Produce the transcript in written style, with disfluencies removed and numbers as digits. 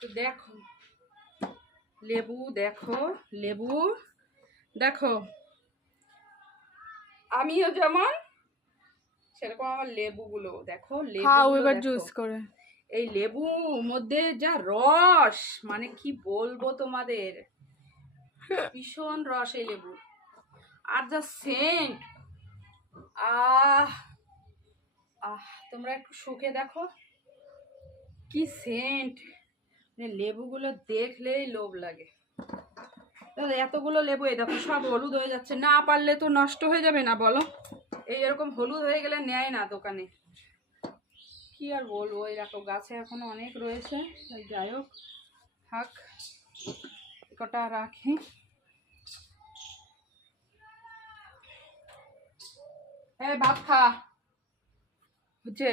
তো দেখো লেবু, দেখো লেবু, দেখো আমিও যেমন সেরকম আমার লেবুগুলো দেখো, খাও লেবুগুলো এবার দেখো। জুস করে। এই লেবু মধ্যে যা রস, মানে কি বলবো তোমাদের, ভীষণ রস এই লেবু। আর যা সেন্ট, আহ আহ তোমরা একটু শুকে দেখো কি সেন্ট, লেবুগুলো দেখলেই লোভ লাগে। এতগুলো লেবু এই দেখো সব হলুদ হয়ে যাচ্ছে, না পারলে তো নষ্ট হয়ে যাবে না বলো? এই এরকম হলুদ হয়ে গেলে নেয় না দোকানে। কি আর বলবো, এই দেখো গাছে এখনো অনেক রয়েছে, যাই হোক থাক, কটা রাখি। ভাত খা হচ্ছে।